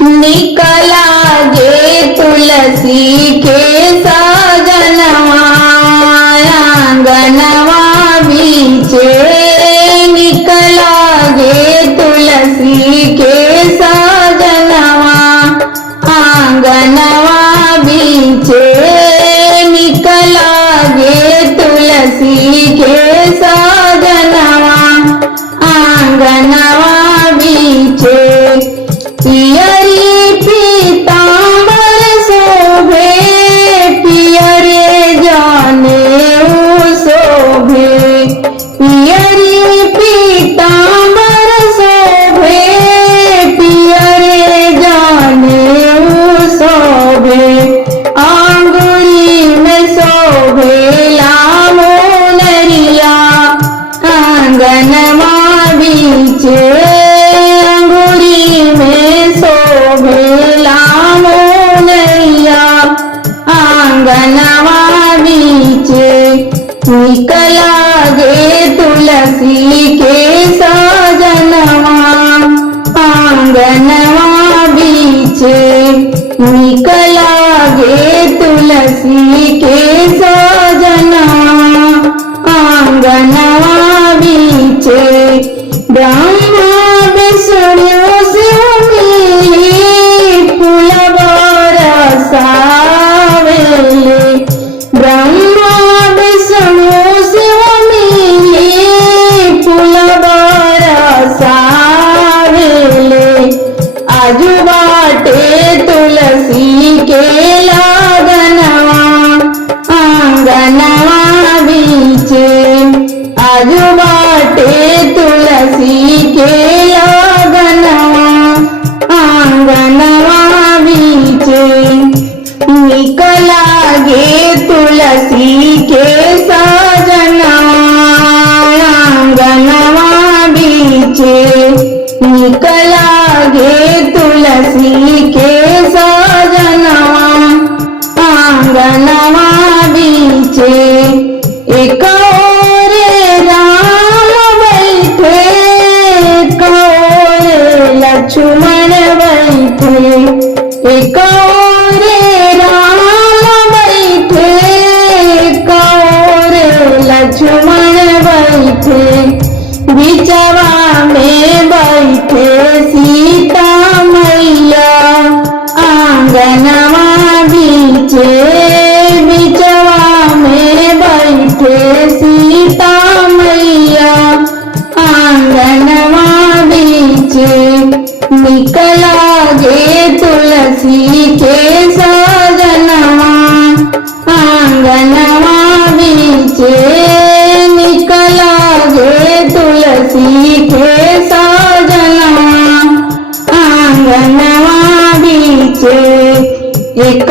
निकला गे तुलसी के सजनवा आंगनवा बीचे निकला गे तुलसी के सजनवा आंगनवा बीचे निकला गे तुलसी के सजनवा आंगनवा बीचे पियरी पीतांबर शोभे पियरे जाने शोभे पियरी पीतांबर शोभे पियरे जाने शोभे आंगुली में शोभे लामो नरिया आंगनवा बीचे आंगनवा बीचे निकला गे तुलसी के सजनवा आंगनवा बीचे निकला गे तुलसी के सजनवा आंगनवा बीचे ब्रह्मा विष्णु शिव मिली फूल बरसावेले ब्रह्मा विष्णु शिव मिली फूल बरसावेले आजू बाटे तुलसी के लगनवा आंगनवा बीचे आजू बाटे तुलसी के लगनवा आंगनवा बीचे निकला गे तुलसी के सजनवा आंगनवा बीचे निकला गे तुलसी के सजनवा आंगनवा बीचे एक और राम बैठे एक और लक्ष्मण बैठे एक और राम बैठे एक और लक्ष्मण बैठे बिचवा में बैठे सीता मैया आंगनवा बीचे बिचवा में बैठे सीता मैया आंगनवा बीचे निकला गे तुलसी के सजनवा आंगनवा बीचे निकला गे तुलसी के सजनवा आंगनवा बीचे एक